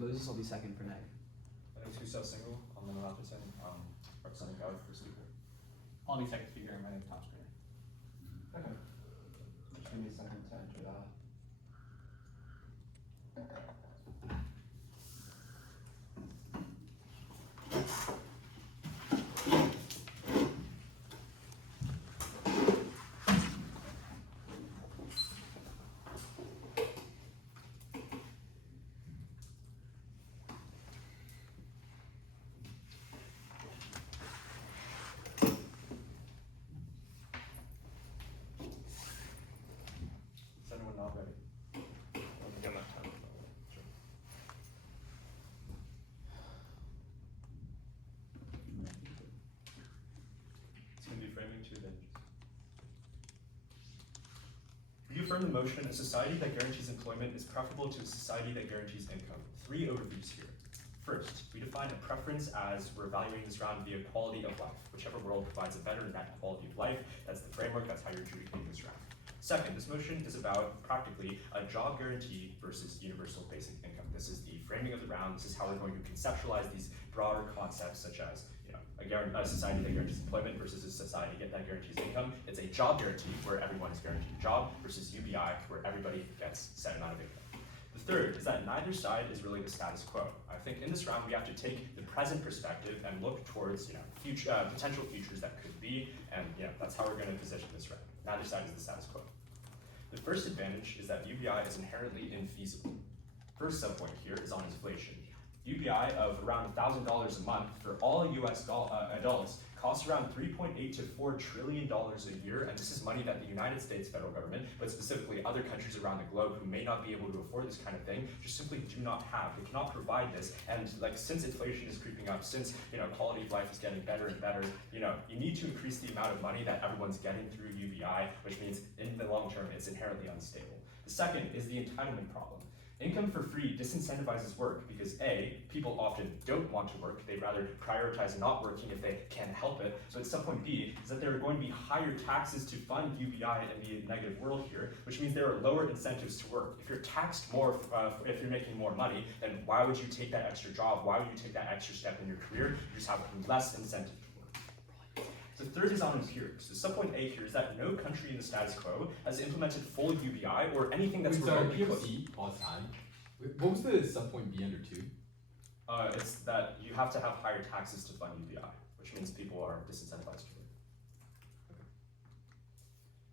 Moses will be second for neg. And then 2 cell single on Menlo-Atherton, representing Gov for speaker. I'll be second speaker, my name's Tom Screener. Okay. Just give me a second to enter that. Is anyone not ready? Again, that time. Sure. It's going to be framing 2 advantages. We affirm the motion, a society that guarantees employment is preferable to a society that guarantees income. 3 overviews here. First, we define a preference as we're evaluating this round via quality of life. Whichever world provides a better net quality of life, that's the framework, that's how you're adjudicating this round. Second, this motion is about practically a job guarantee versus universal basic income. This is the framing of the round. This is how we're going to conceptualize these broader concepts such as a society that guarantees employment versus a society that guarantees income. It's a job guarantee where everyone is guaranteed a job versus UBI where everybody gets a set amount of income. The third is that neither side is really the status quo. I think in this round we have to take the present perspective and look towards future, potential futures that could be, and that's how we're going to position this round. Neither side is the status quo. The first advantage is that UBI is inherently infeasible. First subpoint here is on inflation. UBI of around $1,000 a month for all US adults costs around $3.8 to $4 trillion a year, and this is money that the United States federal government, but specifically other countries around the globe who may not be able to afford this kind of thing, just simply do not have. They cannot provide this, and since inflation is creeping up, since quality of life is getting better and better, you need to increase the amount of money that everyone's getting through UBI, which means in the long term it's inherently unstable. The second is the entitlement problem. Income for free disincentivizes work because A, people often don't want to work, they'd rather prioritize not working if they can help it. So at some point B is that there are going to be higher taxes to fund UBI in the negative world here, which means there are lower incentives to work. If you're taxed more, if you're making more money, then why would you take that extra job? Why would you take that extra step in your career? You just have less incentive to work. The third is on empirics. The subpoint A here is that no country in the status quo has implemented full UBI or anything that's remotely close. Pause time. What was the subpoint B under 2? It's that you have to have higher taxes to fund UBI, which means people are disincentivized to work. Okay.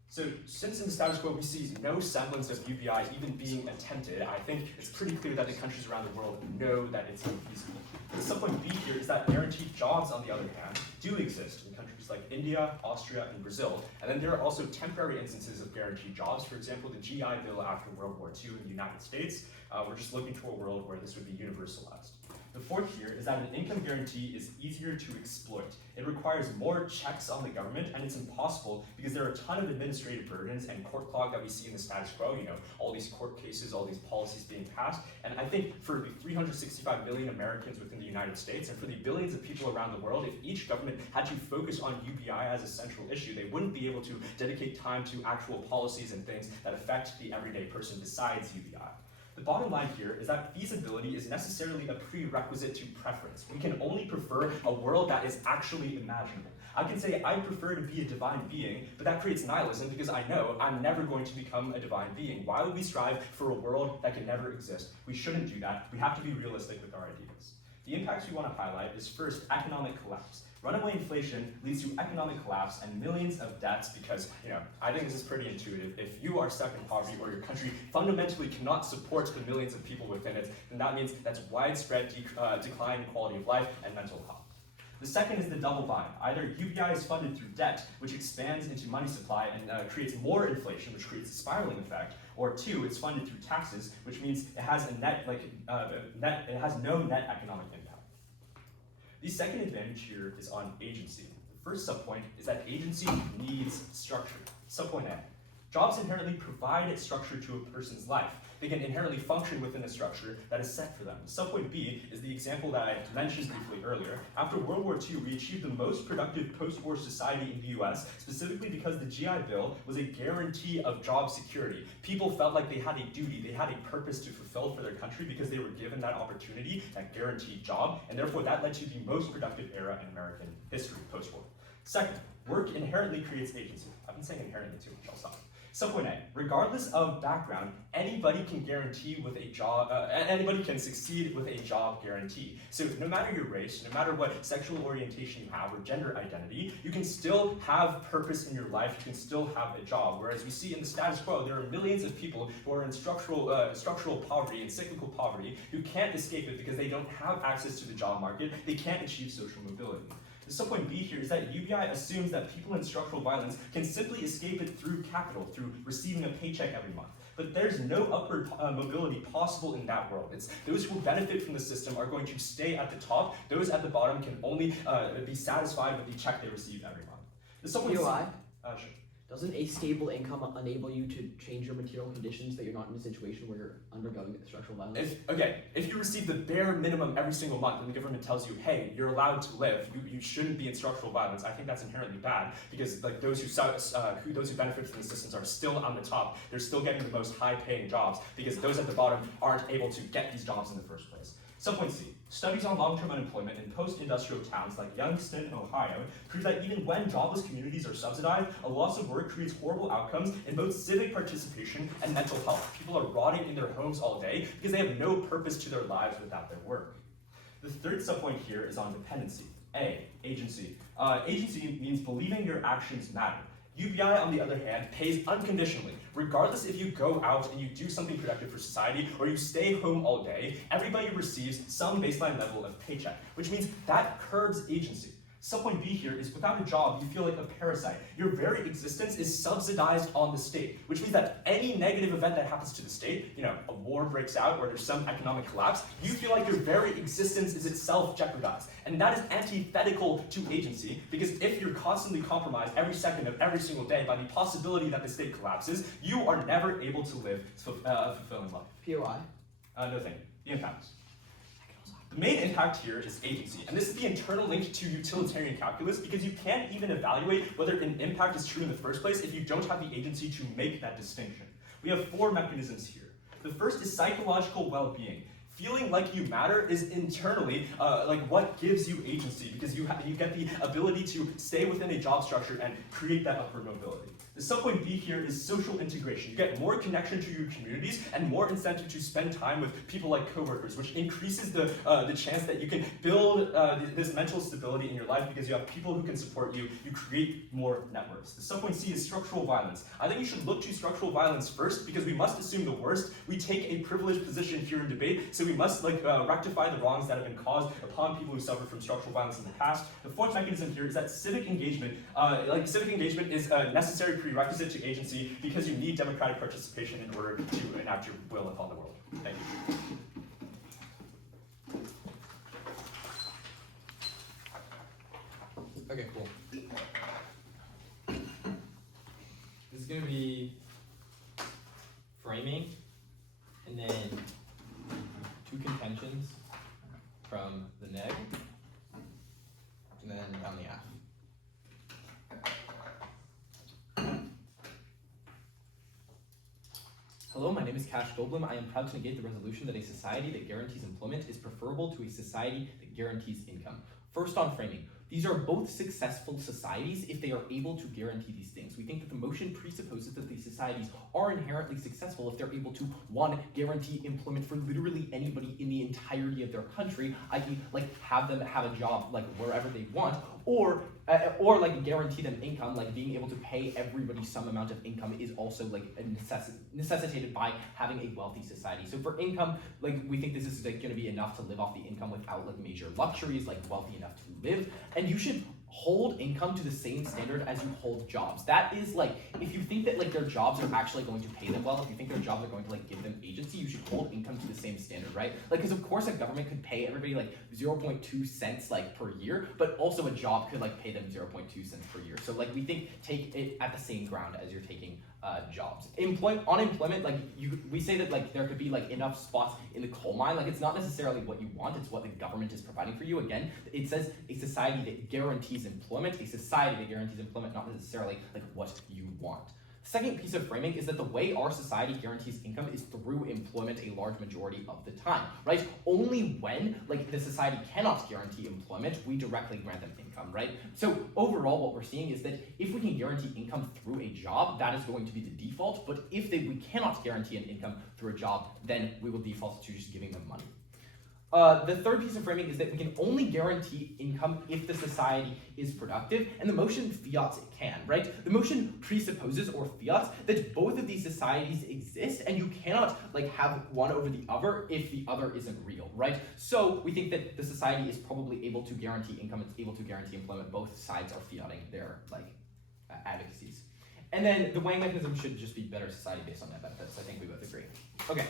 So since in the status quo we see no semblance of UBI even being attempted, I think it's pretty clear that the countries around the world know that it's infeasible. The subpoint B here is that guaranteed jobs, on the other hand, do exist in countries like India, Austria, and Brazil. And then there are also temporary instances of guaranteed jobs. For example, the GI Bill after World War II in the United States. We're just looking to a world where this would be universalized. The fourth here is that an income guarantee is easier to exploit. It requires more checks on the government, and it's impossible because there are a ton of administrative burdens and court clog that we see in the status quo, all these court cases, all these policies being passed. And I think for the 365 million Americans within the United States and for the billions of people around the world, if each government had to focus on UBI as a central issue, they wouldn't be able to dedicate time to actual policies and things that affect the everyday person besides UBI. The bottom line here is that feasibility is necessarily a prerequisite to preference. We can only prefer a world that is actually imaginable. I can say I prefer to be a divine being, but that creates nihilism because I know I'm never going to become a divine being. Why would we strive for a world that can never exist? We shouldn't do that. We have to be realistic with our ideas. The impacts we want to highlight is first, economic collapse. Runaway inflation leads to economic collapse and millions of debts because, I think this is pretty intuitive. If you are stuck in poverty or your country fundamentally cannot support the millions of people within it, then that means that's widespread decline in quality of life and mental health. The second is the double bind. Either UBI is funded through debt, which expands into money supply and creates more inflation, which creates a spiraling effect, or 2, it's funded through taxes, which means it has it has no net economic impact. The second advantage here is on agency. The first subpoint is that agency needs structure. Subpoint A. Jobs inherently provide structure to a person's life. They can inherently function within a structure that is set for them. Subpoint B is the example that I mentioned briefly earlier. After World War II, we achieved the most productive post-war society in the US, specifically because the GI Bill was a guarantee of job security. People felt like they had a duty, they had a purpose to fulfill for their country because they were given that opportunity, that guaranteed job, and therefore that led to the most productive era in American history post-war. Second, work inherently creates agency. I've been saying inherently too much, I'll stop. Subpoint A, regardless of background, anybody can guarantee with a job, anybody can succeed with a job guarantee. So no matter your race, no matter what sexual orientation you have or gender identity, you can still have purpose in your life, you can still have a job. Whereas we see in the status quo, there are millions of people who are in structural poverty and cyclical poverty who can't escape it because they don't have access to the job market, they can't achieve social mobility. The subpoint B here is that UBI assumes that people in structural violence can simply escape it through capital, through receiving a paycheck every month. But there's no upward mobility possible in that world. It's those who benefit from the system are going to stay at the top. Those at the bottom can only be satisfied with the check they receive every month. The subpoint sure. Doesn't a stable income enable you to change your material conditions that you're not in a situation where you're undergoing structural violence? If you receive the bare minimum every single month and the government tells you, hey, you're allowed to live, you shouldn't be in structural violence, I think that's inherently bad because like those who benefit from the systems are still on the top. They're still getting the most high-paying jobs because those at the bottom aren't able to get these jobs in the first place. Subpoint C. Studies on long-term unemployment in post-industrial towns like Youngstown, Ohio, prove that even when jobless communities are subsidized, a loss of work creates horrible outcomes in both civic participation and mental health. People are rotting in their homes all day because they have no purpose to their lives without their work. The third subpoint here is on dependency. A, agency. Agency means believing your actions matter. UBI, on the other hand, pays unconditionally. Regardless if you go out and you do something productive for society or you stay home all day, everybody receives some baseline level of paycheck, which means that curbs agency. Subpoint B here is without a job, you feel like a parasite. Your very existence is subsidized on the state, which means that any negative event that happens to the state, a war breaks out or there's some economic collapse, you feel like your very existence is itself jeopardized. And that is antithetical to agency, because if you're constantly compromised every second of every single day by the possibility that the state collapses, you are never able to live a fulfilling life. POI? No thank you. The impacts. The main impact here is agency, and this is the internal link to utilitarian calculus because you can't even evaluate whether an impact is true in the first place if you don't have the agency to make that distinction. We have 4 mechanisms here. The first is psychological well-being. Feeling like you matter is internally what gives you agency because you get the ability to stay within a job structure and create that upward mobility. The subpoint B here is social integration. You get more connection to your communities and more incentive to spend time with people like coworkers, which increases the chance that you can build this mental stability in your life because you have people who can support you. You create more networks. The subpoint C is structural violence. I think you should look to structural violence first because we must assume the worst. We take a privileged position here in debate, so we must rectify the wrongs that have been caused upon people who suffered from structural violence in the past. The fourth mechanism here is that civic engagement. Civic engagement is a necessary prerequisite to agency because you need democratic participation in order to enact your will upon the world. Thank you. Okay, cool. This is going to be framing, and then 2 contentions from the neg, and then down the F. Hello, my name is Cash Goldblum. I am proud to negate the resolution that a society that guarantees employment is preferable to a society that guarantees income. First on framing. These are both successful societies if they are able to guarantee these things. We think that the motion presupposes that these societies are inherently successful if they're able to, 1, guarantee employment for literally anybody in the entirety of their country, i.e. have them have a job wherever they want, or guarantee them income, being able to pay everybody some amount of income is also necessitated by having a wealthy society. So for income, we think this is going to be enough to live off the income without major luxuries, wealthy enough to live. And you should hold income to the same standard as you hold jobs. That is if you think that their jobs are actually going to pay them well, if you think their jobs are going to give them agency, you should hold income to the the same standard, right? Like, because of course a government could pay everybody like 0.2 cents like per year, but also a job could like pay them 0.2 cents per year. So like we think take it at the same ground as you're taking jobs. Unemployment, like we say that like there could be like enough spots in the coal mine. Like it's not necessarily what you want, it's what the government is providing for you. Again, it says a society that guarantees employment, a society that guarantees employment, not necessarily like what you want. Second piece of framing is that the way our society guarantees income is through employment a large majority of the time, right? Only when like the society cannot guarantee employment, we directly grant them income, right? So overall, what we're seeing is that if we can guarantee income through a job, that is going to be the default. But if we cannot guarantee an income through a job, then we will default to just giving them money. The third piece of framing is that we can only guarantee income if the society is productive, and the motion fiats it can, right? The motion presupposes or fiats that both of these societies exist, and you cannot like have one over the other if the other isn't real, right? So we think that the society is probably able to guarantee income, it's able to guarantee employment. Both sides are fiating their like advocacies. And then the weighing mechanism should just be better society based on net benefits. I think we both agree. Okay.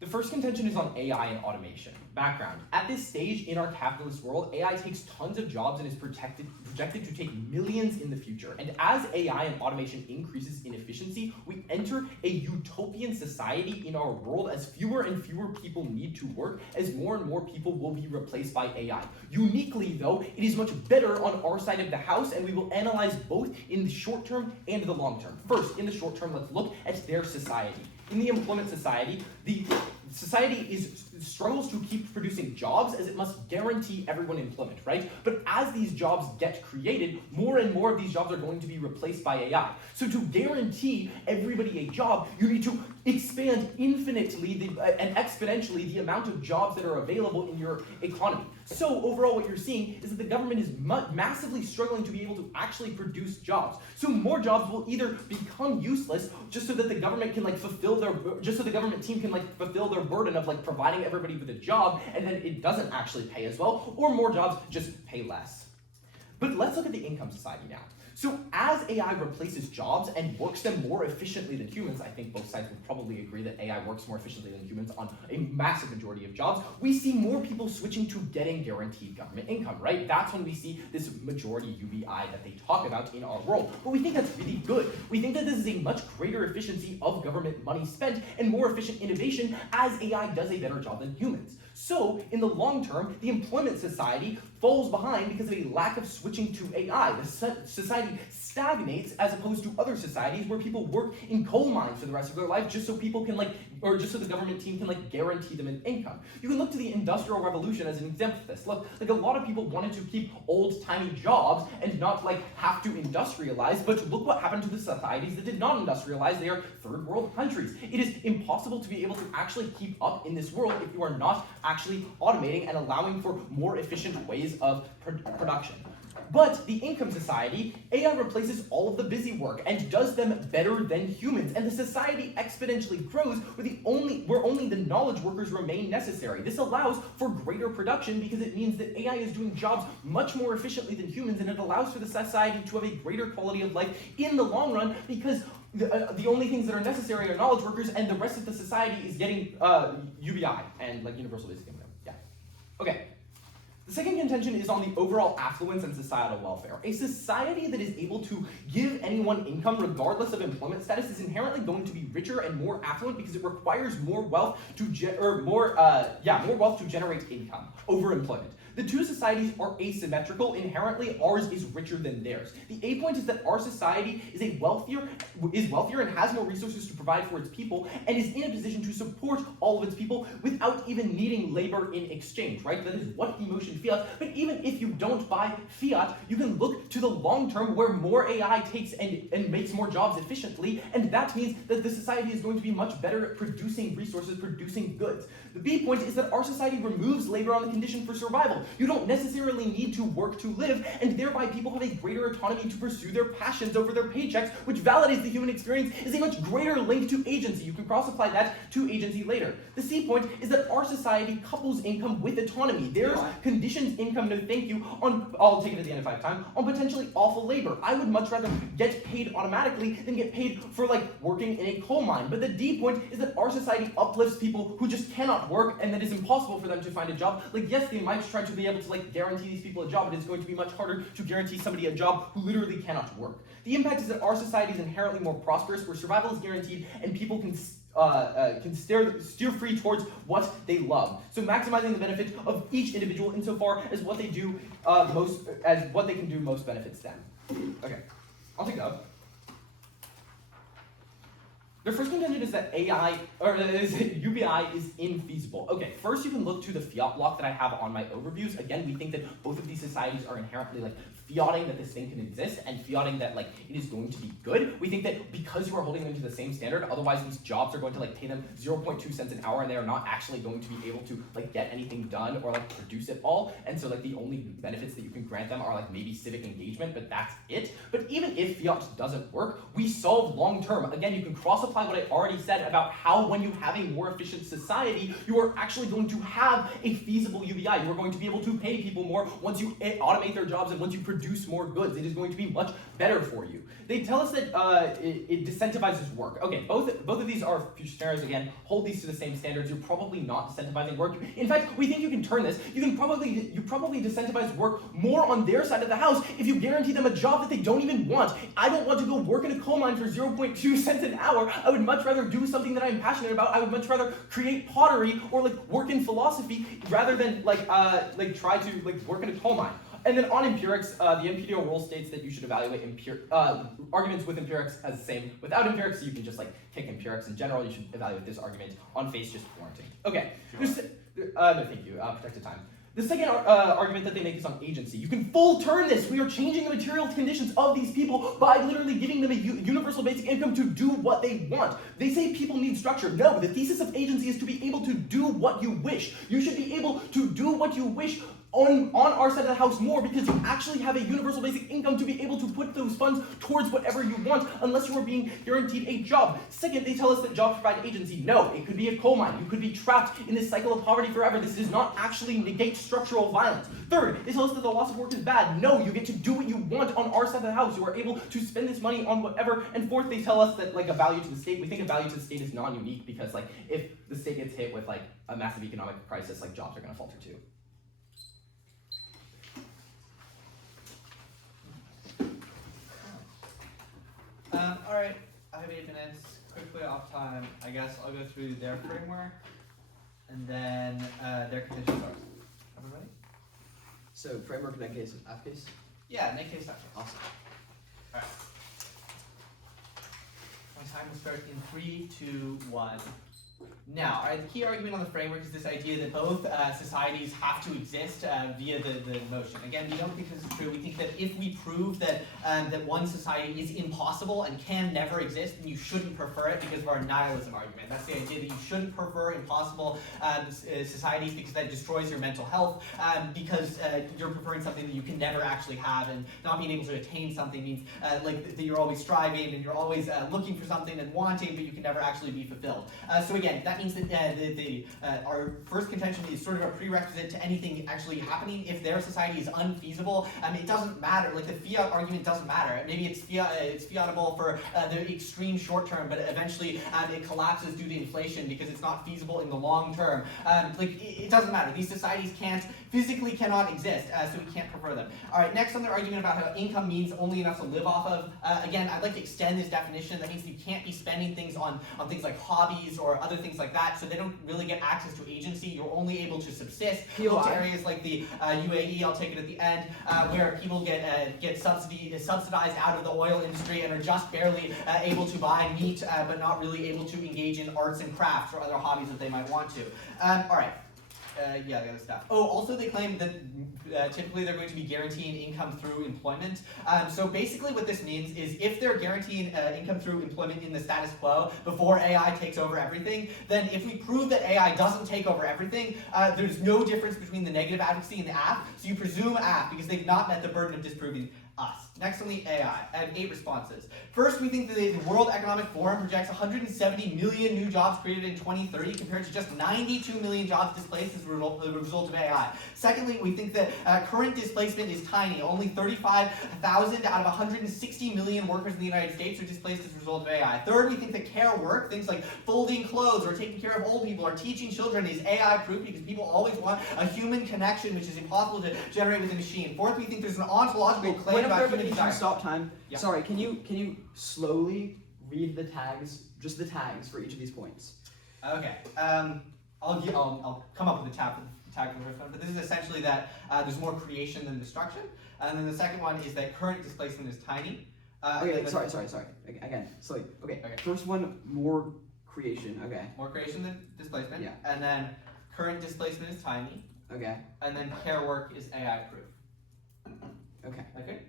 The first contention is on AI and automation. Background. At this stage in our capitalist world, AI takes tons of jobs and is projected to take millions in the future. And as AI and automation increases in efficiency, we enter a utopian society in our world as fewer and fewer people need to work, as more and more people will be replaced by AI. Uniquely though, it is much better on our side of the house, and we will analyze both in the short term and the long term. First, in the short term, let's look at their society. In the employment society, the society struggles to keep producing jobs as it must guarantee everyone employment, right? But as these jobs get created, more and more of these jobs are going to be replaced by AI. So to guarantee everybody a job, you need to expand infinitely and exponentially the amount of jobs that are available in your economy. So overall what you're seeing is that the government is massively struggling to be able to actually produce jobs. So more jobs will either become useless just so that the government can like just so the government team can like fulfill their burden of like providing everybody with a job, and then it doesn't actually pay as well, or more jobs just pay less. But let's look at the income society now. So as AI replaces jobs and works them more efficiently than humans, I think both sides would probably agree that AI works more efficiently than humans on a massive majority of jobs, we see more people switching to getting guaranteed government income, right? That's when we see this majority UBI that they talk about in our world. But we think that's really good. We think that this is a much greater efficiency of government money spent and more efficient innovation as AI does a better job than humans. So, in the long term, the employment society falls behind because of a lack of switching to AI. The society stagnates as opposed to other societies where people work in coal mines for the rest of their life just so people can just so the government team can guarantee them an income. You can look to the Industrial Revolution as an example of this. Look, a lot of people wanted to keep old-timey jobs and not have to industrialize, but look what happened to the societies that did not industrialize. They are third world countries. It is impossible to be able to actually keep up in this world if you are not actually automating and allowing for more efficient ways of production. But the income society, AI replaces all of the busy work and does them better than humans, and the society exponentially grows where only the knowledge workers remain necessary. This allows for greater production because it means that AI is doing jobs much more efficiently than humans, and it allows for the society to have a greater quality of life in the long run because the only things that are necessary are knowledge workers, and the rest of the society is getting UBI and universal basic income. Yeah. Okay. The second contention is on the overall affluence and societal welfare. A society that is able to give anyone income regardless of employment status is inherently going to be richer and more affluent because it requires more wealth to more wealth to generate income over employment. The two societies are asymmetrical. Inherently, ours is richer than theirs. The A point is that our society is wealthier and has more resources to provide for its people and is in a position to support all of its people without even needing labor in exchange, right? That is what the motion fiat. But even if you don't buy fiat, you can look to the long term where more AI takes and makes more jobs efficiently, and that means that the society is going to be much better at producing resources, producing goods. The B point is that our society removes labor on the condition for survival. You don't necessarily need to work to live, and thereby people have a greater autonomy to pursue their passions over their paychecks, which validates the human experience is a much greater link to agency. You can cross-apply that to agency later. The C point is that our society couples income with autonomy. There's conditions income, no thank you, on, I'll take it at the end if I have time, on potentially awful labor. I would much rather get paid automatically than get paid for working in a coal mine. But the D point is that our society uplifts people who just cannot work and that it's impossible for them to find a job. Yes, they might try to be able to guarantee these people a job, but it's going to be much harder to guarantee somebody a job who literally cannot work. The impact is that our society is inherently more prosperous, where survival is guaranteed and people can steer free towards what they love. So maximizing the benefit of each individual insofar as what they do what they can do most benefits them. Okay, I'll take it up. Their first contention is that UBI is infeasible. Okay, first you can look to the fiat block that I have on my overviews. Again, we think that both of these societies are inherently fiating that this thing can exist and fiating that it is going to be good. We think that because you are holding them to the same standard, otherwise these jobs are going to pay them 0.2 cents an hour and they are not actually going to be able to get anything done or produce it all. And so the only benefits that you can grant them are maybe civic engagement, but that's it. But even if fiat doesn't work, we solve long term. Again, you can cross-apply what I already said about how when you have a more efficient society, you are actually going to have a feasible UBI. You are going to be able to pay people more once you automate their jobs and once you produce more goods. It is going to be much better for you. They tell us that it disincentivizes work. Okay, both of these are future scenarios. Again, hold these to the same standards. You're probably not disincentivizing work. In fact, we think you can turn this. You probably disincentivize work more on their side of the house if you guarantee them a job that they don't even want. I don't want to go work in a coal mine for 0.2 cents an hour. I would much rather do something that I'm passionate about. I would much rather create pottery or work in philosophy rather than try to work in a coal mine. And then on empirics, the NPDL rule states that you should evaluate arguments with empirics as the same. Without empirics, you can just kick empirics. In general, you should evaluate this argument on face just warranting. Okay. No, thank you. Protected time. The second argument that they make is on agency. You can full turn this. We are changing the material conditions of these people by literally giving them a universal basic income to do what they want. They say people need structure. No, the thesis of agency is to be able to do what you wish. You should be able to do what you wish on our side of the house more because you actually have a universal basic income to be able to put those funds towards whatever you want unless you are being guaranteed a job. Second, they tell us that jobs provide agency. No, it could be a coal mine. You could be trapped in this cycle of poverty forever. This does not actually negate structural violence. Third, they tell us that the loss of work is bad. No, you get to do what you want on our side of the house. You are able to spend this money on whatever. And fourth, they tell us that a value to the state. We think a value to the state is non-unique because if the state gets hit with a massive economic crisis, jobs are going to falter too. All right, I have 8 minutes. Quickly off time, I guess I'll go through their framework and then their condition starts. Everybody? So framework in that case is F case? Yeah, in that case, that case. Awesome. All right. My time will start in 3, 2, 1. Now, the key argument on the framework is this idea that both societies have to exist via the motion. Again, we don't think this is true. We think that if we prove that that one society is impossible and can never exist, then you shouldn't prefer it because of our nihilism argument. That's the idea that you shouldn't prefer impossible societies because that destroys your mental health because you're preferring something that you can never actually have, and not being able to attain something means that you're always striving and you're always looking for something and wanting, but you can never actually be fulfilled. So again, that means that our first contention is sort of a prerequisite to anything actually happening. If their society is unfeasible, it doesn't matter. The fiat argument doesn't matter. Maybe it's fiatable for the extreme short term, but eventually it collapses due to inflation because it's not feasible in the long term. It doesn't matter. These societies physically cannot exist, so we can't prefer them. All right, next on their argument about how income means only enough to live off of. Again, I'd like to extend this definition. That means you can't be spending things on things like hobbies or other things like that, so they don't really get access to agency. You're only able to subsist. Look to areas like the UAE, I'll take it at the end, where people get subsidized out of the oil industry and are just barely able to buy meat, but not really able to engage in arts and crafts or other hobbies that they might want to. All right. yeah, the other stuff. Oh, also they claim that typically they're going to be guaranteeing income through employment. So basically what this means is if they're guaranteeing income through employment in the status quo before AI takes over everything, then if we prove that AI doesn't take over everything, there's no difference between the negative advocacy and the AF, so you presume AF because they've not met the burden of disproving us. Next on the AI, I have 8 responses. First, we think that the World Economic Forum projects 170 million new jobs created in 2030 compared to just 92 million jobs displaced as a result of AI. Secondly, we think that current displacement is tiny. Only 35,000 out of 160 million workers in the United States are displaced as a result of AI. Third, we think that care work, things like folding clothes or taking care of old people or teaching children, is AI-proof because people always want a human connection, which is impossible to generate with a machine. Fourth, we think there's an ontological claim about human desire. Stop time. Yeah. Sorry, can you slowly read the tags, just the tags for each of these points? Okay. I'll come up with a tag for the first one, but this is essentially that there's more creation than destruction, and then the second one is that current displacement is tiny. Okay, sorry. Again, slowly. Okay. First one, more creation. Okay. More creation than displacement. Yeah. And then current displacement is tiny. Okay. And then care work is AI proof. Okay. Okay.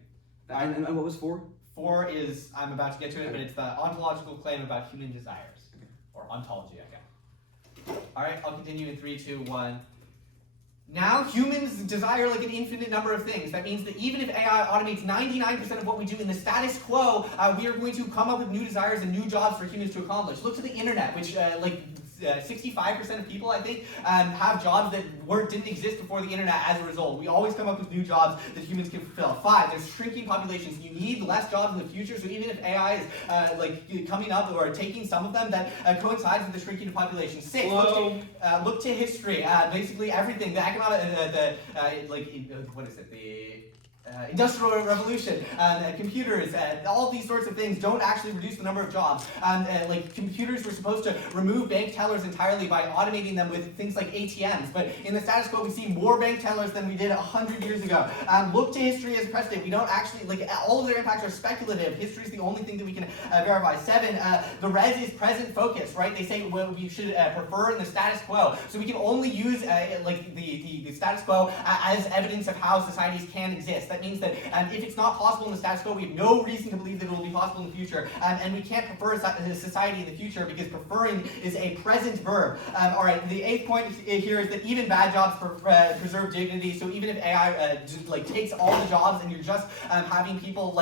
And what was 4? 4 is, I'm about to get to it, but it's the ontological claim about human desires. Okay. Or ontology, I guess. Alright, I'll continue in 3, 2, 1. Now humans desire like an infinite number of things. That means that even if AI automates 99% of what we do in the status quo, we are going to come up with new desires and new jobs for humans to accomplish. Look to the internet, which 65% of people, I think, have jobs that didn't exist before the internet as a result. We always come up with new jobs that humans can fulfill. 5, there's shrinking populations. You need less jobs in the future, so even if AI is coming up or taking some of them, that coincides with the shrinking of population. 6, look to history. Basically everything, the economic, what is it, the Industrial Revolution, computers, all these sorts of things don't actually reduce the number of jobs. Like computers were supposed to remove bank tellers entirely by automating them with things like ATMs, but in the status quo we see more bank tellers than we did 100 years ago. Look to history as precedent. We don't actually, all of their impacts are speculative. History is the only thing that we can verify. 7, the res is present focus, right? They say we should prefer in the status quo. So we can only use the status quo as evidence of how societies can exist. That means that if it's not possible in the status quo, we have no reason to believe that it will be possible in the future. And we can't prefer a society in the future because preferring is a present verb. All right, the 8th point here is that even bad jobs preserve dignity. So even if AI takes all the jobs and you're just having people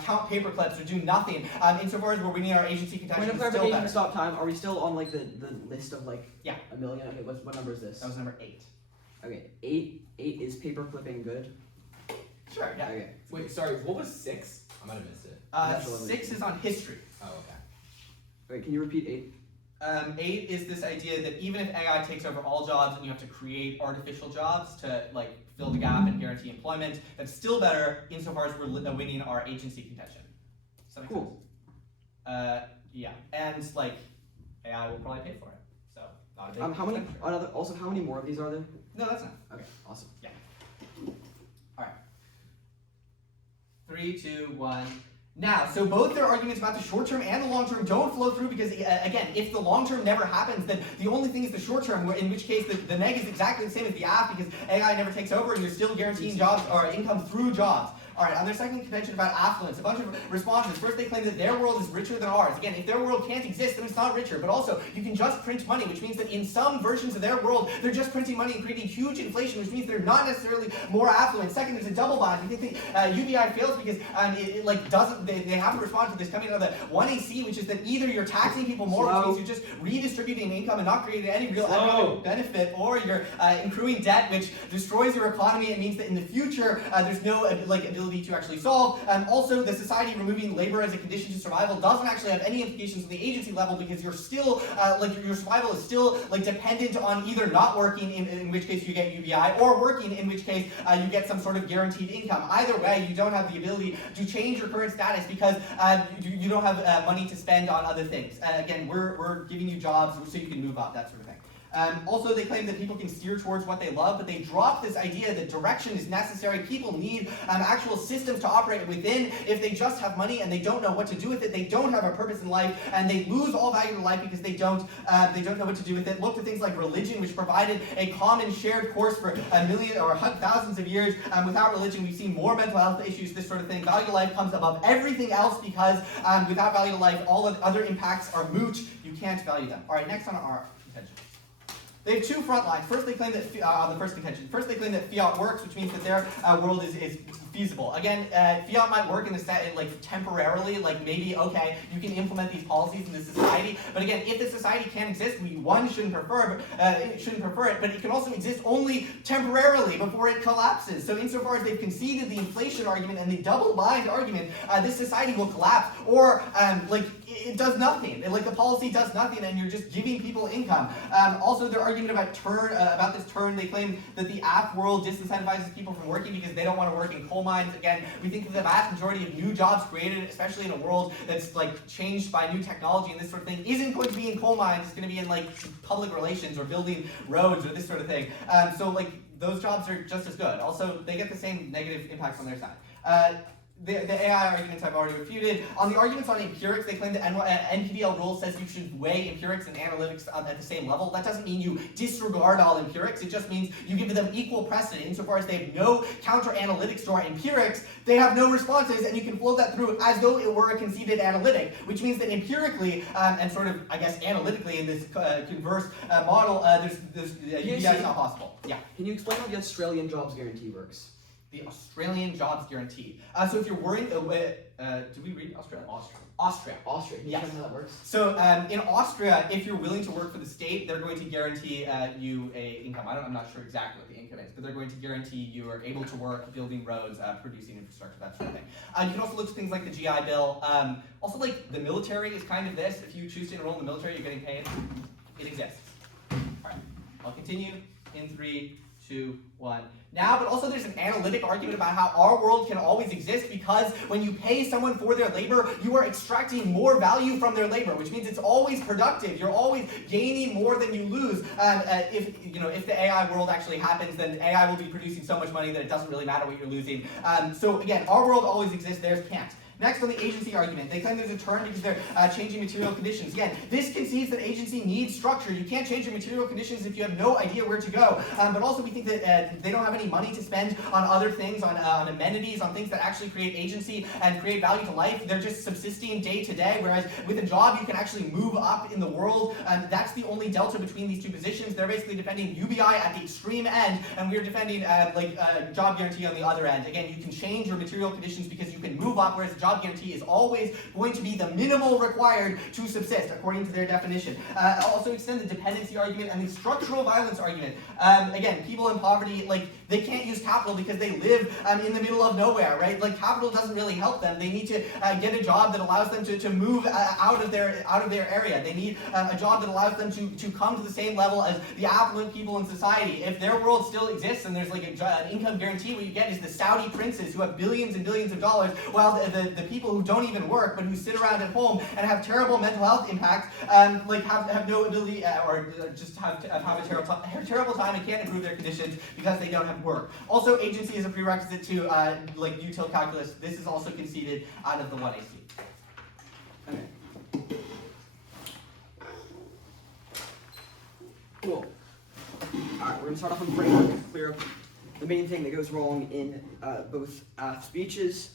count paper clips or do nothing, insofar as we're winning our agency Point contention, of it's still clarification, better. stop time. Are we still on the list of Yeah. a million? Okay, what number is this? That was number 8. Okay, 8 is paper clipping good? Sure, yeah. Okay. Wait, sorry, what was 6? I might have missed it. Natural 6 is on history. Oh, okay. Wait, can you repeat 8? 8 is this idea that even if AI takes over all jobs and you have to create artificial jobs to fill the gap and guarantee employment, that's still better insofar as we're winning our agency contention. Does that make Cool. sense? Yeah, and AI will probably pay for it. So not a big How many? expenditure. How many more of these are there? No, that's not. Okay, awesome. 3, 2, 1. Now, so both their arguments about the short term and the long term don't flow through because, again, if the long term never happens, then the only thing is the short term, in which case the neg is exactly the same as the AF because AI never takes over and you're still guaranteeing jobs or income through jobs. All right, on their second contention about affluence, a bunch of responses. First, they claim that their world is richer than ours. Again, if their world can't exist, then it's not richer. But also, you can just print money, which means that in some versions of their world, they're just printing money and creating huge inflation, which means they're not necessarily more affluent. Second, there's a double bind. We think the UBI fails because they haven't responded to this coming out of the 1AC, which is that either you're taxing people more, which means you're just redistributing income and not creating any real economic benefit, or you're accruing debt, which destroys your economy and means that in the future, there's no ability to actually solve. Also, the society removing labor as a condition to survival doesn't actually have any implications on the agency level because you're still, your survival is still dependent on either not working, in which case you get UBI, or working, in which case you get some sort of guaranteed income. Either way, you don't have the ability to change your current status because you don't have money to spend on other things. Again, we're giving you jobs so you can move up, that sort of thing. Also, they claim that people can steer towards what they love, but they drop this idea that direction is necessary. People need actual systems to operate within. If they just have money and they don't know what to do with it, they don't have a purpose in life, and they lose all value to life because they don't know what to do with it. Look to things like religion, which provided a common shared course for a million or thousands of years. Without religion, we've seen more mental health issues, this sort of thing. Value to life comes above everything else because without value to life, all of the other impacts are moot. You can't value them. All right, next on our contention. They have two front lines. First, they claim that on the first contention. First, they claim that fiat works, which means that their world is feasible. Again, fiat might work in the set like temporarily, like maybe okay, you can implement these policies in the society. But again, if the society can't exist, we shouldn't prefer it, but it can also exist only temporarily before it collapses. So insofar as they've conceded the inflation argument and the double bind argument, this society will collapse, or it does nothing. Like the policy does nothing, and you're just giving people income. Also, their argument about this turn, they claim that the app world disincentivizes people from working because they don't want to work in coal mines. Again, we think that the vast majority of new jobs created, especially in a world that's like changed by new technology and this sort of thing, isn't going to be in coal mines. It's going to be in like public relations or building roads or this sort of thing. So like those jobs are just as good. Also, they get the same negative impacts on their side. The AI arguments I've already refuted. On the arguments on empirics, they claim that NPDL rule says you should weigh empirics and analytics at the same level. That doesn't mean you disregard all empirics. It just means you give them equal precedent. Insofar as they have no counter-analytics to our empirics, they have no responses, and you can flow that through as though it were a conceded analytic, which means that empirically and sort of, I guess, analytically in this converse model, UBI is not possible. Yeah. Can you explain how the Australian jobs guarantee works? The Australian jobs guarantee. So if you're worried, did we read Australia? Austria. Can you Yes. tell me how that works? So in Austria, if you're willing to work for the state, they're going to guarantee you a income. I'm not sure exactly what the income is, but they're going to guarantee you are able to work building roads, producing infrastructure, that sort of thing. You can also look at things like the GI Bill. Also, like the military is kind of this. If you choose to enroll in the military, you're getting paid. It exists. All right, I'll continue in 3, 2, 1. Now, but also there's an analytic argument about how our world can always exist because when you pay someone for their labor, you are extracting more value from their labor, which means it's always productive. You're always gaining more than you lose. If the AI world actually happens, then AI will be producing so much money that it doesn't really matter what you're losing. So again, our world always exists, theirs can't. Next, on the agency argument, they claim there's a turn because they're changing material conditions. Again, this concedes that agency needs structure. You can't change your material conditions if you have no idea where to go. But also we think that they don't have any money to spend on other things, on amenities, on things that actually create agency and create value to life. They're just subsisting day to day, whereas with a job, you can actually move up in the world. That's the only delta between these two positions. They're basically defending UBI at the extreme end, and we're defending job guarantee on the other end. Again, you can change your material conditions because you can move up, whereas job guarantee is always going to be the minimal required to subsist, according to their definition. Also extend the dependency argument and the structural violence argument. Again, people in poverty, they can't use capital because they live in the middle of nowhere, right? Like capital doesn't really help them. They need to get a job that allows them to move out of their area. They need a job that allows them to come to the same level as the affluent people in society. If their world still exists and there's an income guarantee, what you get is the Saudi princes who have billions and billions of dollars, while the people who don't even work but who sit around at home and have terrible mental health impacts, have no ability or just have a terrible time and can't improve their conditions because they don't have work. Also, agency is a prerequisite to util calculus. This is also conceded out of the 1AC. Okay. Cool. Alright, we're going to start off on framework, clear up the main thing that goes wrong in both speeches.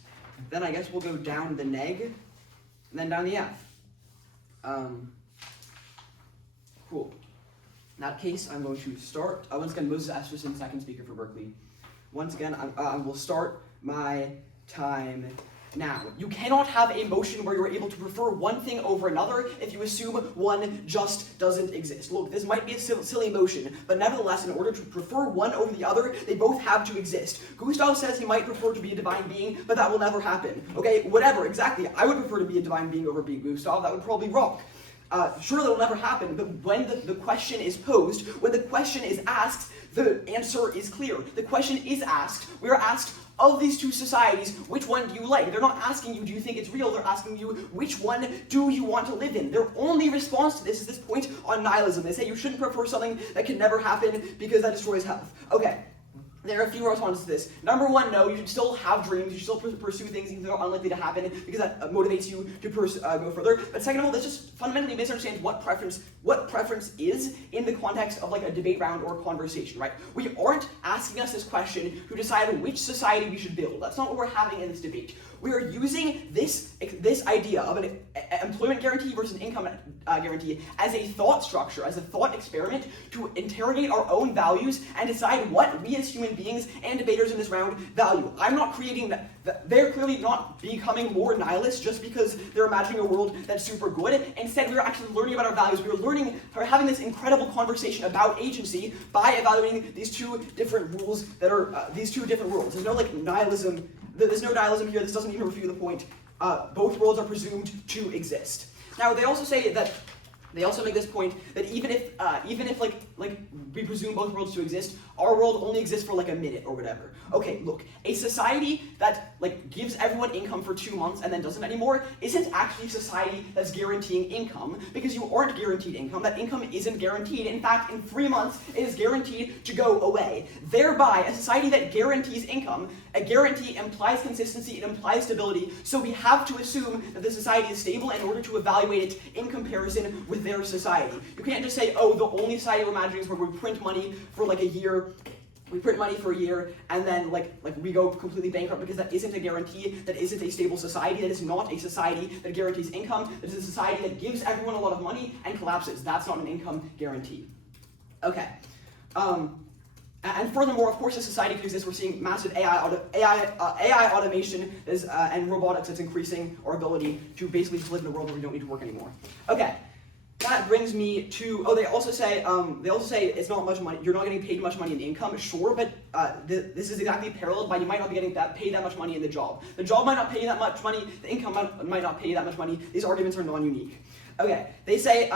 Then I guess we'll go down the neg, and then down the F. Cool. In that case, I'm going to start. Once again, Moses Esterson, second speaker for Berkeley. Once again, I will start my time now. You cannot have a motion where you're able to prefer one thing over another if you assume one just doesn't exist. Look, this might be a silly motion, but nevertheless, in order to prefer one over the other, they both have to exist. Gustav says he might prefer to be a divine being, but that will never happen. Okay, whatever, exactly. I would prefer to be a divine being over being Gustav. That would probably rock. Sure, that will never happen, but when the question is posed, when the question is asked, the answer is clear. The question is asked. We are asked, of these two societies, which one do you like? They're not asking you, do you think it's real? They're asking you, which one do you want to live in? Their only response to this is this point on nihilism. They say you shouldn't prefer something that can never happen because that destroys health. Okay. There are a few responses to this. Number one, no, you should still have dreams, you should still pursue things even though they're unlikely to happen because that motivates you to go further. But second of all, this just fundamentally misunderstands what preference is in the context of like a debate round or a conversation, right? We aren't asking us this question to decide which society we should build. That's not what we're having in this debate. We are using this idea of an employment guarantee versus an income guarantee as a thought structure, as a thought experiment to interrogate our own values and decide what we as human beings and debaters in this round value. I'm not creating that. They're clearly not becoming more nihilist just because they're imagining a world that's super good. Instead, we're actually learning about our values. We're having this incredible conversation about agency by evaluating these two different rules that are these two different worlds. There's no like nihilism. There's no nihilism here. This doesn't even refute the point. Both worlds are presumed to exist. Now, they also say that they also make this point that even if like we presume both worlds to exist, our world only exists for like a minute or whatever. Okay, look, a society that like gives everyone income for 2 months and then doesn't anymore isn't actually a society that's guaranteeing income because you aren't guaranteed income. That income isn't guaranteed. In fact, in 3 months, it is guaranteed to go away. Thereby, a society that guarantees income, a guarantee implies consistency, it implies stability, so we have to assume that the society is stable in order to evaluate it in comparison with their society. You can't just say, oh, the only society we're imagining is where we print money for like a year, we print money for a year, and then like we go completely bankrupt because that isn't a guarantee, that isn't a stable society, that is not a society that guarantees income, that is a society that gives everyone a lot of money and collapses. That's not an income guarantee. Okay. And furthermore, of course, as society could exist, we're seeing massive AI automation and robotics that's increasing our ability to basically just live in a world where we don't need to work anymore. Okay. That brings me to, they also say it's not much money, you're not getting paid much money in income, sure, but this is exactly paralleled by you might not be getting paid that much money in the job. The job might not pay you that much money, the income might not pay you that much money. These arguments are non-unique. Okay, they say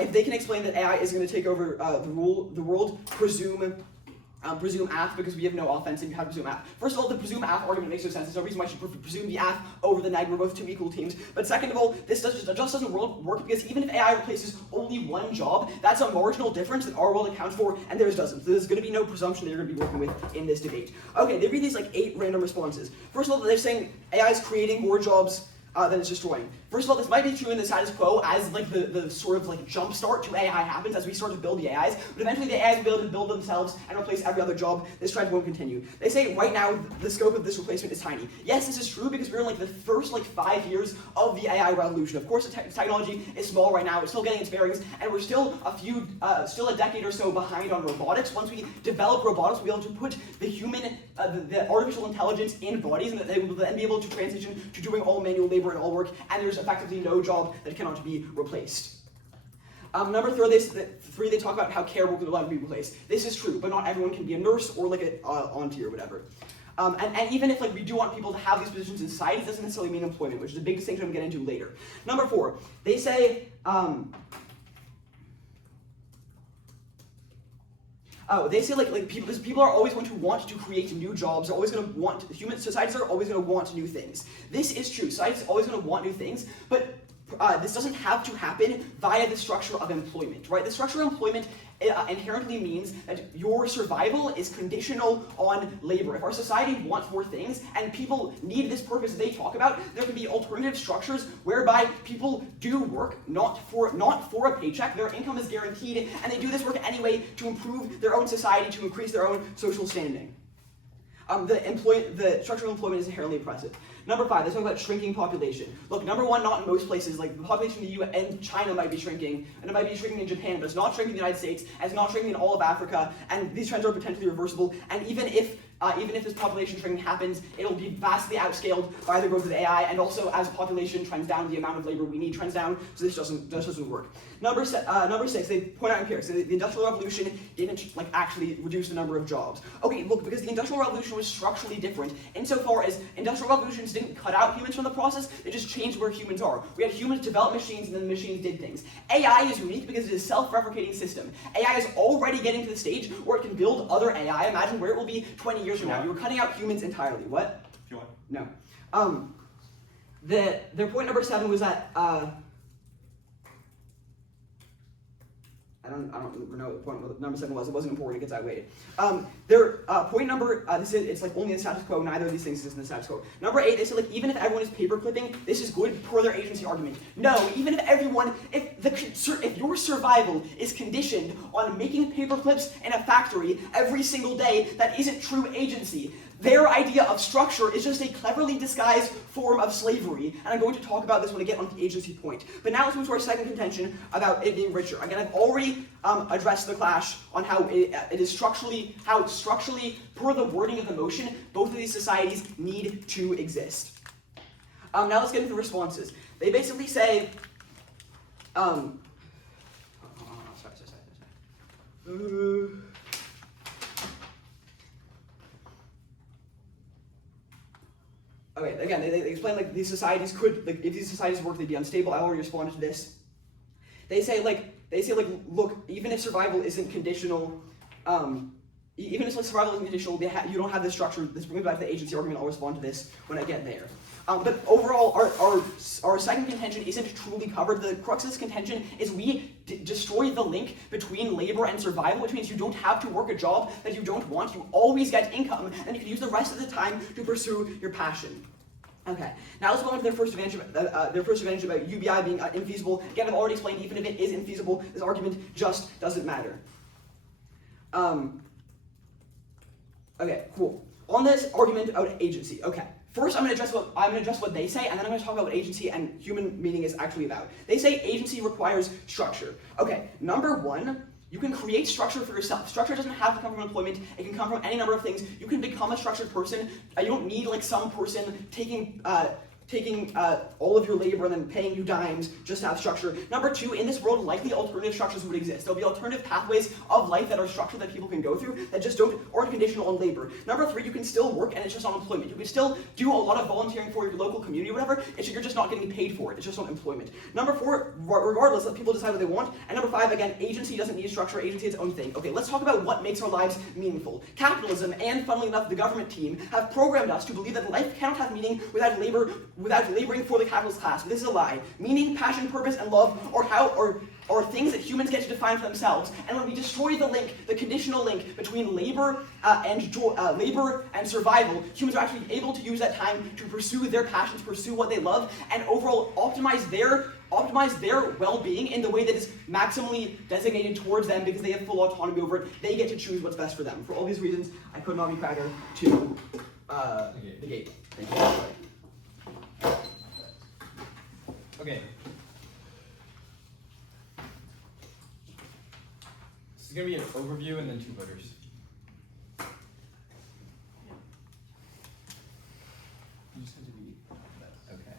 if they can explain that AI is going to take over the world, presume AF because we have no offense and you have to presume AF. First of all, the presume AF argument makes no sense. There's no reason why I should presume the AF over the neg. We're both two equal teams. But second of all, this just doesn't work because even if AI replaces only one job, that's a marginal difference that our world accounts for and theirs doesn't. So there's going to be no presumption that you're going to be working with in this debate. Okay, they read these like 8 random responses. First of all, they're saying AI is creating more jobs than it's destroying. First of all, this might be true in the status quo as like the sort of like jump start to AI happens as we start to build the AIs, but eventually the AIs will be able to build themselves and replace every other job. This trend won't continue. They say right now the scope of this replacement is tiny. Yes, this is true because we're in like the first like 5 years of the AI revolution. Of course, the technology is small right now. It's still getting its bearings, and we're still still a decade or so behind on robotics. Once we develop robotics, we'll be able to put the human, the artificial intelligence in bodies, and they will then be able to transition to doing all manual labor and all work, and there's effectively no job that cannot be replaced. Number 3, they talk about how care will be allowed to be replaced. This is true, but not everyone can be a nurse or like an auntie or whatever. And even if like we do want people to have these positions in society, it doesn't necessarily mean employment, which is a big distinction I'm getting into later. Number 4, they say like people are always going to want to create new jobs. They're always going to want societies are always going to want new things. This is true. Societies are always going to want new things, but this doesn't have to happen via the structure of employment, right? The structure of employment inherently means that your survival is conditional on labor. If our society wants more things and people need this purpose that they talk about, there can be alternative structures whereby people do work not for a paycheck. Their income is guaranteed, and they do this work anyway to improve their own society, to increase their own social standing. The structure of employment is inherently oppressive. Number 5, they talk about shrinking population. Look, number 1, not in most places. Like the population in the U.S. and China might be shrinking, and it might be shrinking in Japan, but it's not shrinking in the United States, and it's not shrinking in all of Africa. And these trends are potentially reversible. And even if this population shrinking happens, it'll be vastly outscaled by the growth of AI, and also as population trends down, the amount of labor we need trends down. So this doesn't work. Number 6, they point out empirics. The Industrial Revolution didn't like actually reduce the number of jobs. Okay, look, because the Industrial Revolution was structurally different insofar as Industrial Revolutions didn't cut out humans from the process, they just changed where humans are. We had humans develop machines and then the machines did things. AI is unique because it is a self-replicating system. AI is already getting to the stage where it can build other AI. Imagine where it will be 20 years from now. You were cutting out humans entirely. What? If you want. No. Their point number 7 was that I don't know what point number 7 was. It wasn't important. It gets outweighed. Their point number it's like only the status quo. Neither of these things is in the status quo. Number 8, they said like even if everyone is paper clipping, this is good per their agency argument. No, even if everyone, if your survival is conditioned on making paper clips in a factory every single day, that isn't true agency. Their idea of structure is just a cleverly disguised form of slavery, and I'm going to talk about this when I get on the agency point. But now let's move to our second contention about it being richer. Again, I've already addressed the clash on how it is structurally, per the wording of the motion, both of these societies need to exist. Now let's get into the responses. They basically say, Okay, again, they explain like these societies could, like if these societies work, they'd be unstable. I already responded to this. They say look, even if survival isn't conditional, you don't have this structure. This brings me back to the agency argument. I'll respond to this when I get there. But overall, our second contention isn't truly covered. The crux of this contention is we destroy the link between labor and survival, which means you don't have to work a job that you don't want. You always get income, and you can use the rest of the time to pursue your passion. Okay, now let's go on to their first advantage about UBI being infeasible. Again, I've already explained, even if it is infeasible, this argument just doesn't matter. Okay, cool. On this argument about agency, okay. First, I'm going to address what they say, and then I'm going to talk about what agency and human meaning is actually about. They say agency requires structure. Okay, number 1, you can create structure for yourself. Structure doesn't have to come from employment. It can come from any number of things. You can become a structured person. You don't need like some person taking all of your labor and then paying you dimes just to have structure. Number 2, in this world, likely alternative structures would exist. There'll be alternative pathways of life that are structured that people can go through that just aren't conditional on labor. Number 3, you can still work and it's just on employment. You can still do a lot of volunteering for your local community or whatever, you're just not getting paid for it. It's just on employment. Number 4, regardless, let people decide what they want. And number 5, again, agency doesn't need structure. Agency is its own thing. Okay, let's talk about what makes our lives meaningful. Capitalism and, funnily enough, the government team have programmed us to believe that life cannot have meaning without laboring for the capitalist class. This is a lie. Meaning, passion, purpose, and love are things that humans get to define for themselves. And when we destroy the link, the conditional link between labor and survival, humans are actually able to use that time to pursue their passions, pursue what they love, and overall optimize their well-being in the way that is maximally designated towards them because they have full autonomy over it. They get to choose what's best for them. For all these reasons, I could not be prouder to negate. Thank you. Okay. This is going to be an overview and then 2 voters. You just have to be. Okay.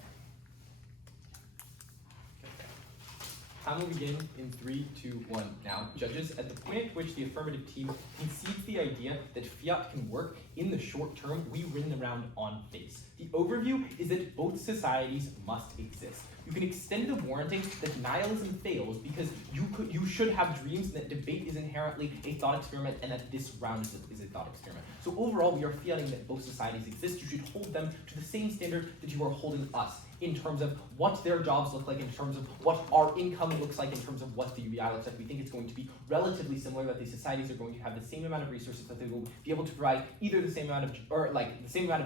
Time will begin in 3, 2, 1. Now, judges, at the point at which the affirmative team concedes the idea that fiat can work in the short term, we win the round on face. The overview is that both societies must exist. You can extend the warranting that nihilism fails because you should have dreams, and that debate is inherently a thought experiment, and that this round is a thought experiment. So overall, we are fiating that both societies exist. You should hold them to the same standard that you are holding us in terms of what their jobs look like, in terms of what our income looks like, in terms of what the UBI looks like. We think it's going to be relatively similar, that these societies are going to have the same amount of resources, that they will be able to provide either the same amount of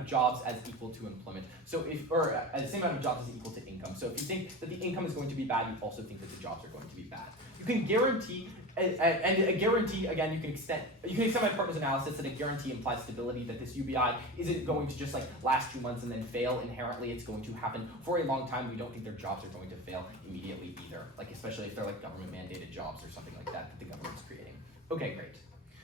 jobs as equal to employment. So the same amount of jobs as equal to income. So if you think that the income is going to be bad, you also think that the jobs are going to be bad. You can guarantee, and a guarantee, again, you can extend my partner's analysis that a guarantee implies stability, that this UBI isn't going to just like last 2 months and then fail inherently. It's going to happen for a long time. We don't think their jobs are going to fail immediately either, like especially if they're like government mandated jobs or something like that the government's creating. Okay, great.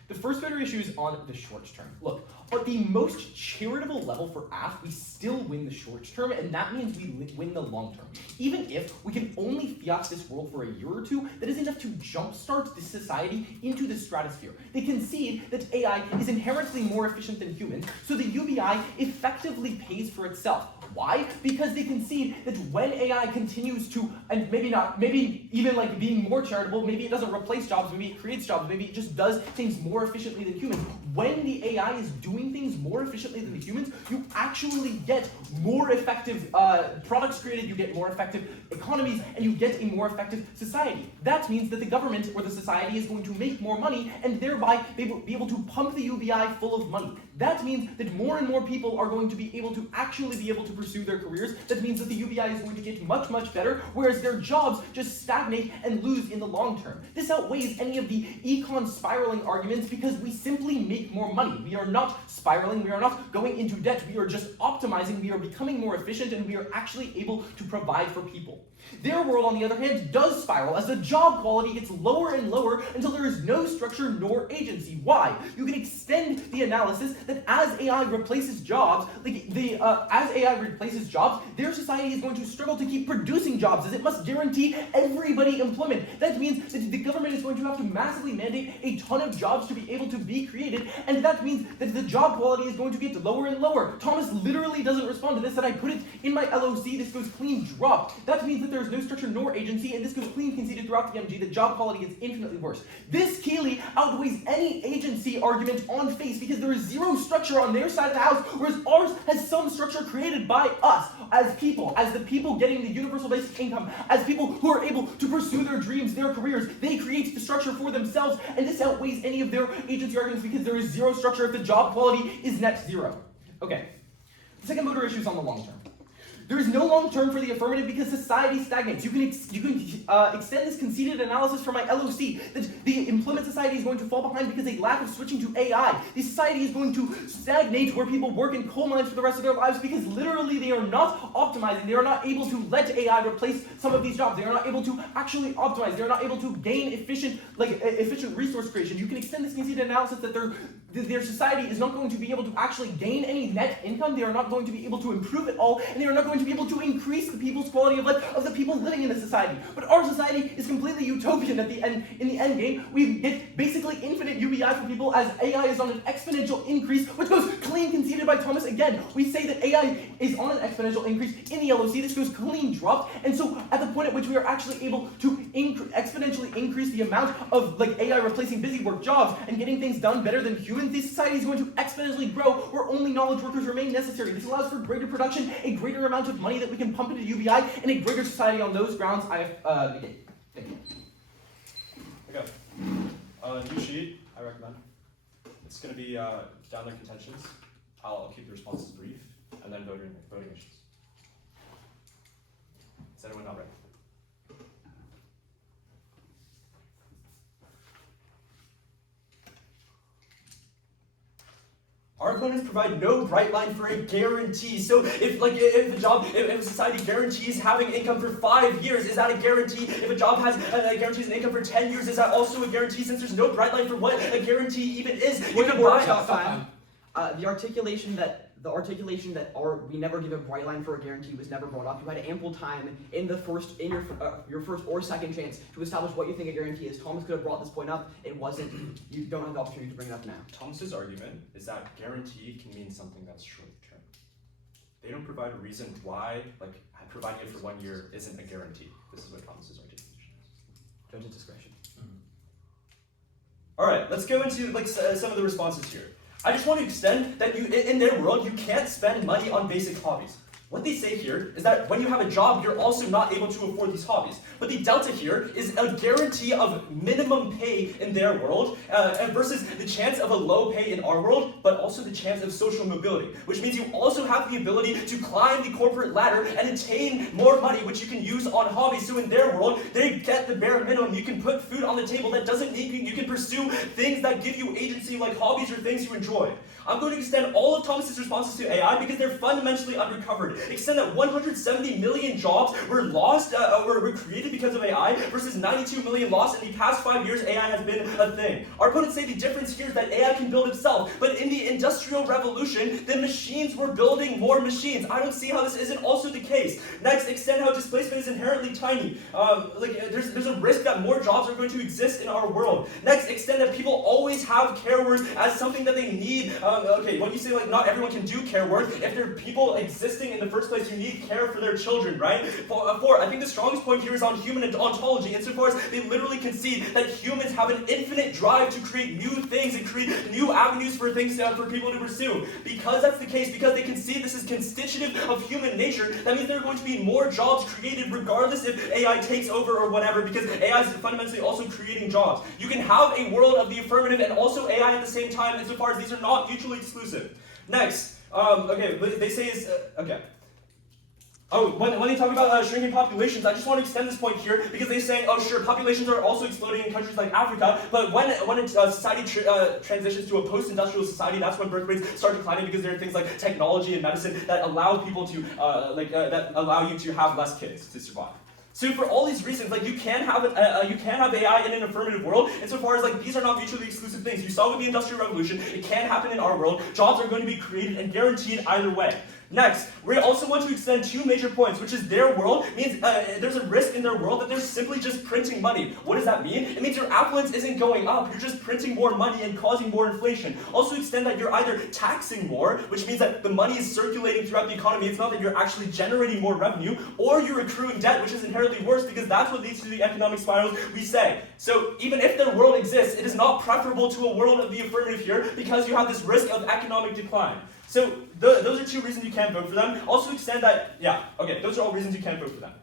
The first voter issue is on the short term. Look, at the most charitable level for AF, we still win the short term, and that means we win the long term. Even if we can only fiat this world for a year or 2, that is enough to jumpstart this society into the stratosphere. They concede that AI is inherently more efficient than humans, so the UBI effectively pays for itself. Why? Because they concede that when AI continues to, and maybe even like being more charitable, maybe it doesn't replace jobs, maybe it creates jobs, maybe it just does things more efficiently than humans. When the AI is doing things more efficiently than the humans, you actually get more effective products created, you get more effective economies, and you get a more effective society. That means that the government or the society is going to make more money and thereby be able to pump the UBI full of money. That means that more and more people are going to be able to actually be able to pursue their careers. That means that the UBI is going to get much, much better, whereas their jobs just stagnate and lose in the long term. This outweighs any of the econ spiraling arguments because we simply make more money. We are not spiraling, we are not going into debt, we are just optimizing, we are becoming more efficient, and we are actually able to provide for people. Their world, on the other hand, does spiral as the job quality gets lower and lower until there is no structure nor agency. Why? You can extend the analysis that as AI replaces jobs, their society is going to struggle to keep producing jobs as it must guarantee everybody employment. That means that the government is going to have to massively mandate a ton of jobs to be able to be created, and that means that the job quality is going to get lower and lower. Thomas literally doesn't respond to this, and I put it in my LOC. This goes clean dropped. That means that there is no structure nor agency, and this goes clean conceded throughout the MG. The job quality gets infinitely worse. This clearly outweighs any agency argument on face because there is zero structure on their side of the house, whereas ours has some structure created by us as people, as the people getting the universal basic income, as people who are able to pursue their dreams, their careers. They create the structure for themselves, and this outweighs any of their agency arguments because there is zero structure if the job quality is net zero. Okay. The second voter issue is on the long term. There is no long term for the affirmative because society stagnates. You can extend this conceded analysis from my LOC that the employment society is going to fall behind because a lack of switching to AI. The society is going to stagnate where people work in coal mines for the rest of their lives because literally they are not optimizing. They are not able to let AI replace some of these jobs. They are not able to actually optimize. They are not able to gain efficient resource creation. You can extend this conceded analysis that their society is not going to be able to actually gain any net income. They are not going to be able to improve it all, and they are not going to be able to increase the people's quality of life of the people living in the society. But our society is completely utopian at the end. In the end game, we get basically infinite UBI for people as AI is on an exponential increase, which goes clean conceded by Thomas again. We say that AI is on an exponential increase in the LOC. This goes clean dropped, and so at the point at which we are actually able to exponentially increase the amount of AI replacing busy work jobs and getting things done better than humans, this society is going to exponentially grow where only knowledge workers remain necessary. This allows for greater production, a greater amount of money that we can pump into UBI, and a greater society. On those grounds, I have negated. Thank you. Okay. New sheet, I recommend. It's going to be down their contentions. I'll keep the responses brief, and then voting issues. Is anyone not ready? Our opponents provide no bright line for a guarantee. So if a society guarantees having income for 5 years, is that a guarantee? If a job has guarantees an income for 10 years, is that also a guarantee? Since there's no bright line for what a guarantee even is, you can buy time. The articulation that we never give a bright line for a guarantee was never brought up. You had ample time in your first or second chance to establish what you think a guarantee is. Thomas could have brought this point up. It wasn't. You don't have the opportunity to bring it up now. Thomas's argument is that guarantee can mean something that's short term. They don't provide a reason why providing it for 1 year isn't a guarantee. This is what Thomas's articulation is. Judge's discretion. All right, let's go into some of the responses here. I just want to extend that in their world, you can't spend money on basic hobbies. What they say here is that when you have a job, you're also not able to afford these hobbies. But the delta here is a guarantee of minimum pay in their world versus the chance of a low pay in our world, but also the chance of social mobility, which means you also have the ability to climb the corporate ladder and attain more money, which you can use on hobbies. So in their world, they get the bare minimum. You can put food on the table that doesn't need you. You can pursue things that give you agency, like hobbies or things you enjoy. I'm going to extend all of Thomas's responses to AI because they're fundamentally unrecovered. Extend that 170 million jobs were lost, were created because of AI versus 92 million lost in the past 5 years. AI has been a thing. Our opponents say the difference here is that AI can build itself, but in the Industrial Revolution, the machines were building more machines. I don't see how this isn't also the case. Next, extend how displacement is inherently tiny. There's a risk that more jobs are going to exist in our world. Next, extend that people always have care work as something that they need. Okay, when you say not everyone can do care work, if there are people existing in the the first place, you need care for their children, right? Four, I think the strongest point here is on human ontology, insofar as they literally concede that humans have an infinite drive to create new things and create new avenues for things for people to pursue. Because that's the case, because they concede this is constitutive of human nature, that means there are going to be more jobs created regardless if AI takes over or whatever, because AI is fundamentally also creating jobs. You can have a world of the affirmative and also AI at the same time, insofar as these are not mutually exclusive. Next, okay, they say is, okay. Oh, when they talk about shrinking populations, I just want to extend this point here, because they're saying, oh sure, populations are also exploding in countries like Africa, but when a society transitions to a post-industrial society, that's when birth rates start declining, because there are things like technology and medicine that allow people to, that allow you to have less kids to survive. So for all these reasons, like you can have AI in an affirmative world, insofar as like these are not mutually exclusive things. You saw with the Industrial Revolution, it can happen in our world. Jobs are going to be created and guaranteed either way. Next, we also want to extend two major points, which is their world means there's a risk in their world that they're simply just printing money. What does that mean? It means your affluence isn't going up, you're just printing more money and causing more inflation. Also extend that you're either taxing more, which means that the money is circulating throughout the economy, it's not that you're actually generating more revenue, or you're accruing debt, which is inherently worse, because that's what leads to the economic spirals we say. So even if their world exists, it is not preferable to a world of the affirmative here, because you have this risk of economic decline. So those are two reasons you can't vote for them. Also extend that, yeah, okay, those are all reasons you can't vote for them.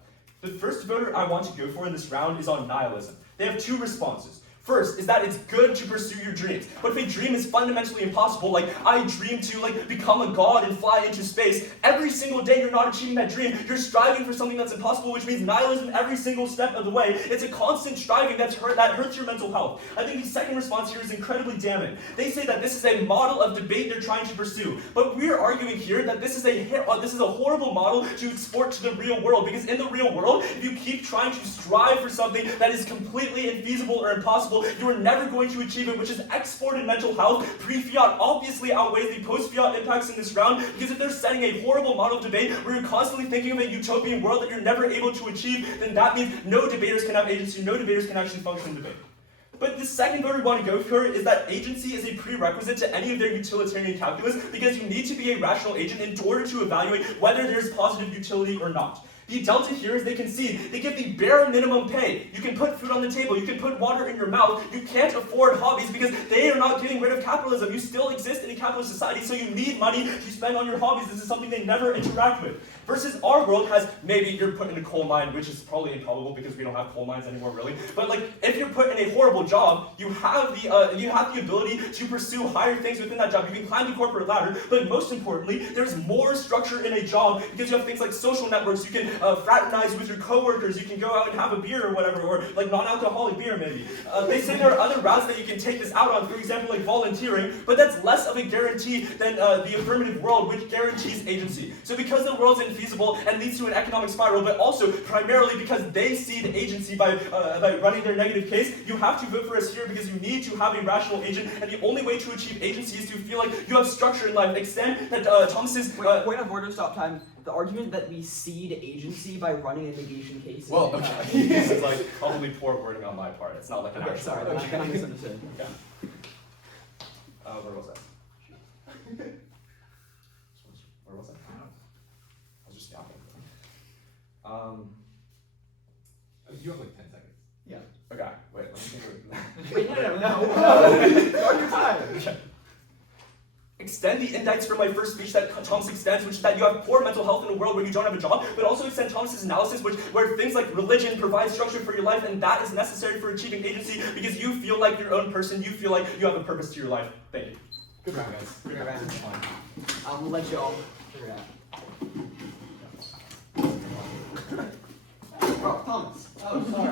The first voter I want to go for in this round is on nihilism. They have two responses. First is that it's good to pursue your dreams. But if a dream is fundamentally impossible, like I dream to become a god and fly into space, every single day you're not achieving that dream. You're striving for something that's impossible, which means nihilism every single step of the way. It's a constant striving that hurts your mental health. I think the second response here is incredibly damning. They say that this is a model of debate they're trying to pursue. But we're arguing here that this is a horrible model to export to the real world, because in the real world, if you keep trying to strive for something that is completely infeasible or impossible, you are never going to achieve it, which is exported mental health. Pre-fiat obviously outweighs the post-fiat impacts in this round, because if they're setting a horrible model of debate where you're constantly thinking of a utopian world that you're never able to achieve, then that means no debaters can have agency, no debaters can actually function in debate. But the second vote we want to go for is that agency is a prerequisite to any of their utilitarian calculus, because you need to be a rational agent in order to evaluate whether there's positive utility or not. The delta here is they concede. They give the bare minimum pay. You can put food on the table. You can put water in your mouth. You can't afford hobbies because they are not getting rid of capitalism. You still exist in a capitalist society, so you need money to spend on your hobbies. This is something they never interact with. Versus our world has, maybe you're put in a coal mine, which is probably improbable because we don't have coal mines anymore, really. But if you're put in a horrible job, you have the ability to pursue higher things within that job. You can climb the corporate ladder, but most importantly, there's more structure in a job because you have things like social networks. You can fraternize with your coworkers. You can go out and have a beer or whatever, or non-alcoholic beer maybe. They say there are other routes that you can take this out on, for example, volunteering, but that's less of a guarantee than the affirmative world, which guarantees agency. So because the world's infeasible and leads to an economic spiral, but also primarily because they see the agency by running their negative case, you have to vote for us here because you need to have a rational agent, and the only way to achieve agency is to feel like you have structure in life. Extend that Thomas's... Point of order, stop time. The argument that we cede agency by running a negation case. Well, okay. This is probably poor wording on my part. It's not like an actual. Sorry, I kind of misunderstood. Okay. Where was I? Where was I? I was just yapping. You have 10 seconds. Yeah. Okay. Wait. Let me think. Wait, no. Start your time. Okay. Extend the indicts from my first speech that Thomas extends, which is that you have poor mental health in a world where you don't have a job, but also extend Thomas's analysis, where things like religion provide structure for your life, and that is necessary for achieving agency because you feel like your own person, you feel like you have a purpose to your life. Thank you. Good round, guys. Good round. We'll let y'all figure it out. Oh, Thomas. Oh, sorry.